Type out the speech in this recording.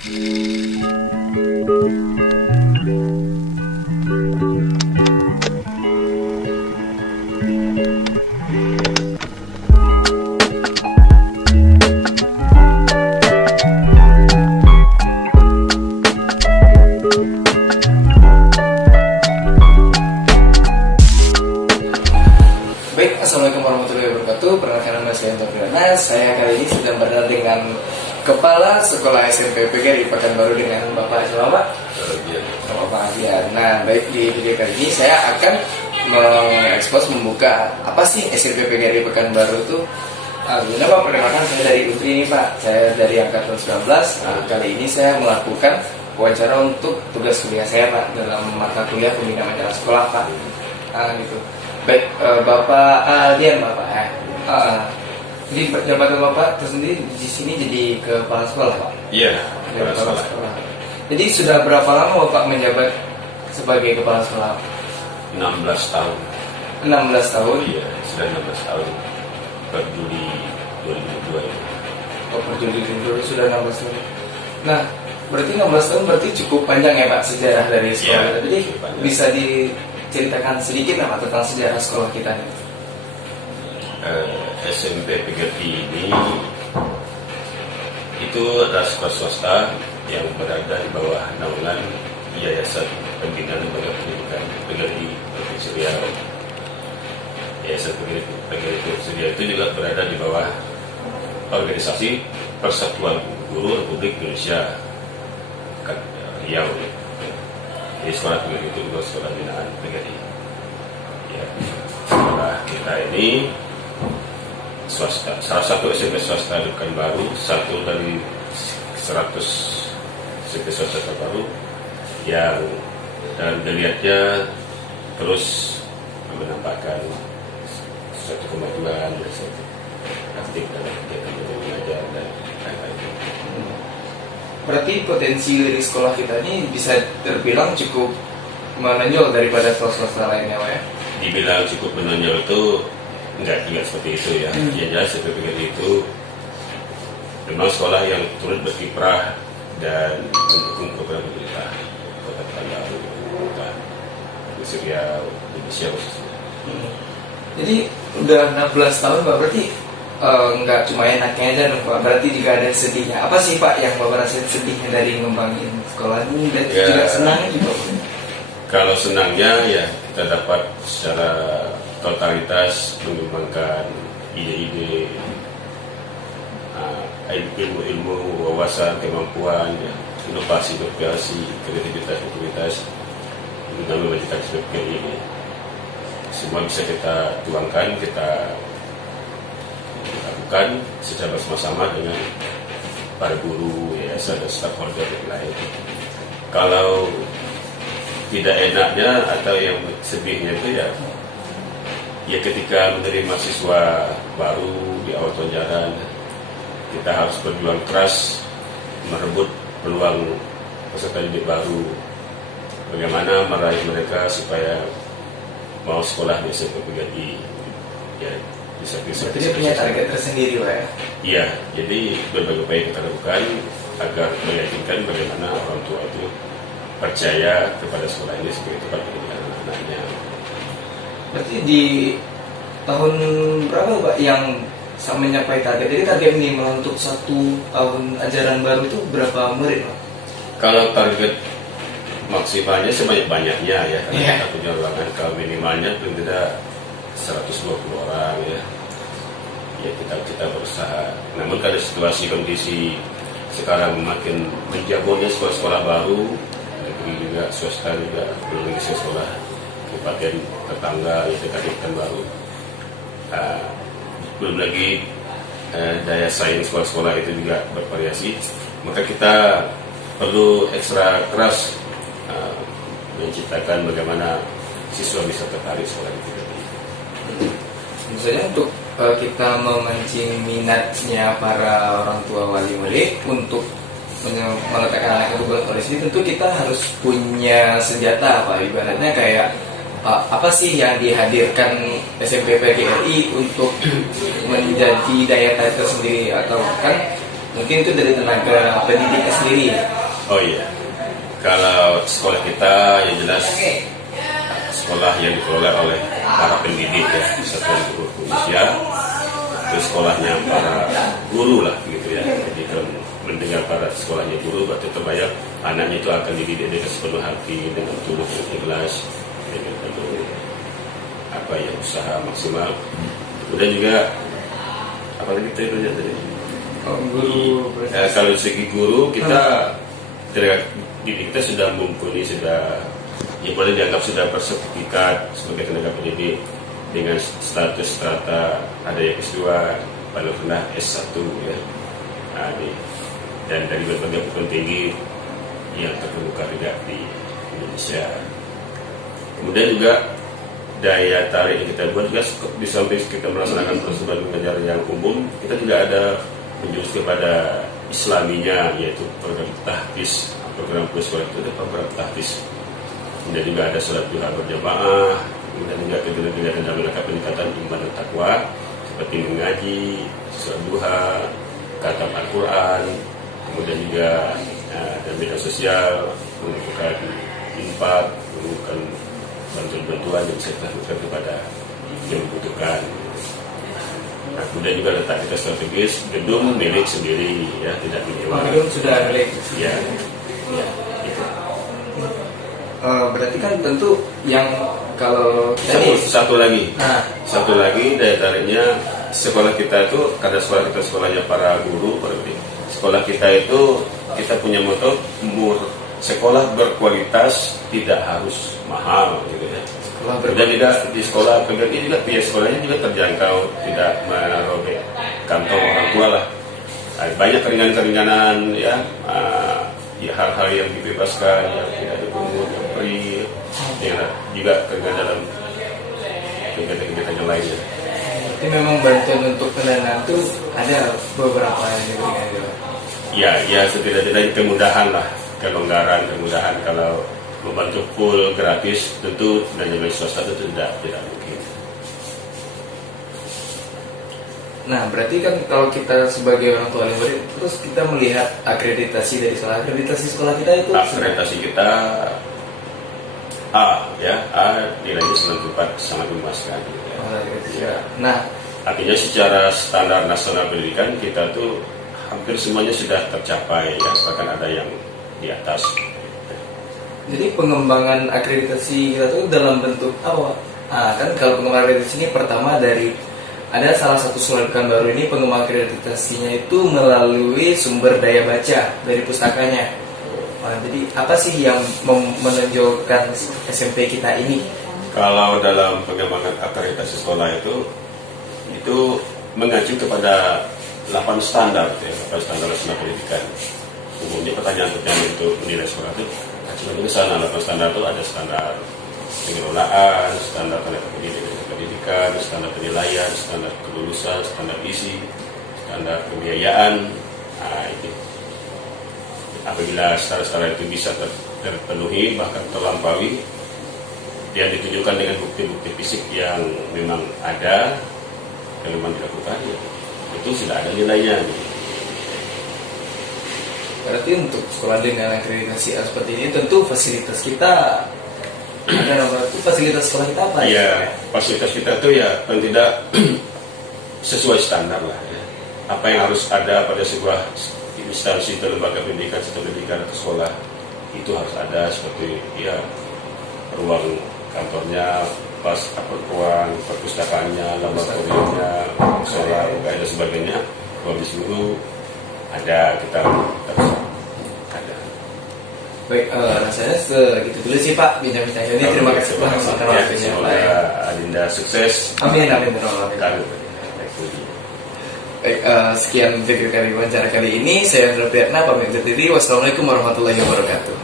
Baik, Assalamualaikum warahmatullahi wabarakatuh. Perkenalkan nama saya Anton Firana. Saya kali ini sedang berada dengan Kepala Sekolah SMP PGRI Pekanbaru dengan Bapak siapa Pak? Bapak Adian. Nah, baik, di video kali ini saya akan mengekspos, membuka apa sih SMP PGRI Pekanbaru itu. Nama perkenalkan, saya dari Utri ini Pak. Saya dari angkatan 19. Kali ini saya melakukan wawancara untuk tugas kuliah saya Pak dalam mata kuliah pembinaan majalah sekolah Pak. Gitu. Baik, Bapak Adian Bapak ya. Jadi jabatan Bapak tersendiri di sini jadi kepala sekolah Pak? Iya, Kepala sekolah. Jadi sudah berapa lama Bapak menjabat sebagai kepala sekolah? 16 tahun. 16 tahun? Iya, sudah 16 tahun. Per Juli 2002 ya. Oh, per Juli sudah 16 tahun. Nah, berarti 16 tahun berarti cukup panjang ya Pak sejarah dari sekolah. Iya, Jadi panjang. bisa diceritakan sedikit Pak tentang sejarah sekolah kita nih? SMP PGRI ini itu adalah sekolah swasta yang berada di bawah naungan Yayasan Pembinaan Lembaga Pendidikan PGRI Provinsi Riau. Yayasan PGRI Provinsi Riau itu juga berada di bawah organisasi Persatuan Guru Republik Indonesia Riau. Jadi sekolah PGRI itu juga sekolah binaan PGRI. Ya, sekolah kita ini swasta, salah satu SMP swasta di Pekanbaru, satu dari 100 SMP swasta terbaru yang dan dilihatnya terus menampakkan suatu kemajuan aktif dalam kegiatan mengajar dan lain-lain. Berarti potensi dari sekolah kita ini bisa terbilang cukup menonjol daripada swasta lainnya Pak ya? Dibilang cukup menonjol itu enggak juga seperti itu ya. Yang jelas SMP PGRI itu memang sekolah yang turut berkiprah dan mendukung program pemerintah Kota Pekanbaru, Kota Provinsi Riau, Indonesia khususnya. Jadi udah 16 tahun Pak, berarti nggak cuma enaknya aja dong Pak, berarti juga ada sedihnya. Apa sih Pak yang Bapak rasain sedihnya dari ngembangin sekolah ini dan Ya. juga senangnya juga Pak? Kalau senangnya ya kita dapat secara totalitas mengembangkan ide-ide, ilmu, wawasan, kemampuan, ya, inovasi, kreativitas dalam mewujudkan sebagai ini. Semua bisa kita tuangkan, kita lakukan secara bersama-sama dengan para guru, yayasan dan stakeholder yang lain. Kalau tidak enaknya atau yang sedihnya itu ya ketika menerima siswa baru di awal tahun jalan, kita harus berjuang keras merebut peluang peserta didik baru. Bagaimana meraih mereka supaya mau sekolah di SMP PGRI. Ya, bisa. Berarti dia punya target tersendiri Pak ya? Iya, jadi berbagai upaya kita lakukan agar meyakinkan bagaimana orang tua itu percaya kepada sekolah ini sebagai tempat pendidikan anak-anaknya. Berarti di tahun berapa Pak yang mencapai target? Jadi target minimal untuk 1 tahun ajaran baru itu berapa murid Pak? Kalau target maksimalnya sebanyak-banyaknya ya, karena Iya. kita punya ruangan. Kalau minimalnya paling tidak 120 orang ya. Ya kita berusaha. Namun kalau situasi kondisi sekarang makin menjagonya sekolah-sekolah baru, negeri juga, swasta juga, belum lagi sekolah kabupaten tetangga yang dekat Pekanbaru. Belum lagi daya saing sekolah-sekolah itu juga bervariasi, maka kita perlu ekstra keras menciptakan bagaimana siswa bisa tertarik sekolah itu. Misalnya untuk kita memancing minatnya para orang tua wali murid untuk meletakkan anak ke sekolah ini, tentu kita harus punya senjata Pak, ibaratnya kayak apa sih yang dihadirkan SMP PGRI untuk menjadi daya tarik tersendiri, atau kan Mungkin itu dari tenaga pendidiknya sendiri ya. Oh iya, kalau sekolah kita yang jelas sekolah yang dikelola oleh para pendidik ya, Satuan Guru Indonesia, itu sekolahnya para guru lah gitu ya. Jadi kalau mendengar para sekolahnya guru, berarti terbayang anaknya itu akan dididik dengan sepenuh hati, dengan tulus, dengan ikhlas, dengan penuh usaha maksimal. Kemudian juga apa lagi kita itu tadi? Guru. Kalau segi guru kita didik kita sudah mumpuni, sudah ya boleh dianggap sudah bersertifikat sebagai tenaga pendidik dengan status strata ada yang S2 paling rendah S1 ya. Dan dari berbagai perguruan tinggi yang terkemuka juga di Indonesia. Kemudian juga daya tarik yang kita buat juga di samping kita melaksanakan prosedur mengajar yang umum, kita juga ada menjurus kepada Islaminya, yaitu program tahdits. Program sekolah itu ada program tahdits. Kemudian juga ada sholat duha berjamaah, kemudian juga kegiatan dalam rangka peningkatan iman dan takwa seperti mengaji, sholat duha, khatam Al-Quran, kemudian juga dan media sosial, melakukan infak, melakukan bantuan-bantuan yang bisa dilakukan kepada yang membutuhkan. Nah, kemudian juga letak kita strategis gedung milik sendiri ya, tidak menyewa. Gedung sudah milik. Ya, ya itu. Berarti kan tentu yang kalau tadi satu lagi daya tariknya sekolah kita itu, karena sekolah kita sekolahnya para guru, berarti sekolah kita itu kita punya moto sekolah berkualitas, tidak harus mahal gitu ya. Dan juga di sekolah PGRI juga biaya sekolahnya juga terjangkau, tidak merobek kantong orang tua lah. Banyak keringanan-keringanan ya, hal-hal yang dibebaskan, yang tidak dipungut, yang free, ya, juga keringanan dalam kegiatan-kegiatan yang lainnya. Jadi memang bantuan untuk pendanaan itu ada beberapa yang diberikan. Ya setidaknya kemudahan lah, kelonggaran, kemudahan. Kalau membantu full gratis tentu dan yang swasta itu tidak mungkin. Nah, berarti kan kalau kita sebagai orang tua murid terus kita melihat akreditasi dari sekolah kita itu akreditasi kita A nilainya 94, sangat memuaskan ya. Nah, artinya secara standar nasional pendidikan kita tuh hampir semuanya sudah tercapai ya, bahkan ada yang di atas. Jadi pengembangan akreditasi kita itu dalam bentuk apa? Kan kalau pengembangan akreditasi ini pertama dari ada salah satu surat baru ini, pengembangan akreditasinya itu melalui sumber daya baca dari pustakanya. Jadi apa sih yang menonjolkan SMP kita ini? Kalau dalam pengembangan akreditasi sekolah itu mengacu kepada 8 standar ya, 8 standar nasional pendidikan. Umumnya pertanyaan untuk menilai sekolah itu acuannya ke sana. 8 standar itu ada standar pengelolaan, standar tenaga pendidikan, standar penilaian, standar kelulusan, standar isi, standar pembiayaan. Nah, ini apabila standar-standar itu bisa terpenuhi bahkan terlampaui, yang ditunjukkan dengan bukti-bukti fisik yang memang ada, yang memang dilakukan, ya, itu sudah ada nilainya. Berarti untuk sekolah dengan akreditasi seperti ini tentu fasilitas kita ada nomor itu, fasilitas sekolah kita apa? Ya, fasilitas kita itu ya paling tidak sesuai standar lah ya. Apa yang harus ada pada sebuah instansi atau lembaga pendidikan atau sekolah itu harus ada, seperti ya ruang kantornya, ruang perpustakaannya, laboratoriumnya, musola, UKM dan sebagainya, ruang disuruh ada, kita harus ada. Baik, rasanya segitu dulu sih Pak bincang-bincang ini. Terima kasih Pak atas waktunya. Semoga Adinda sukses. Amin. Baik, sekian dari wawancara kali ini. Saya Andra Priyatna pamit undur diri. Wassalamualaikum warahmatullahi wabarakatuh.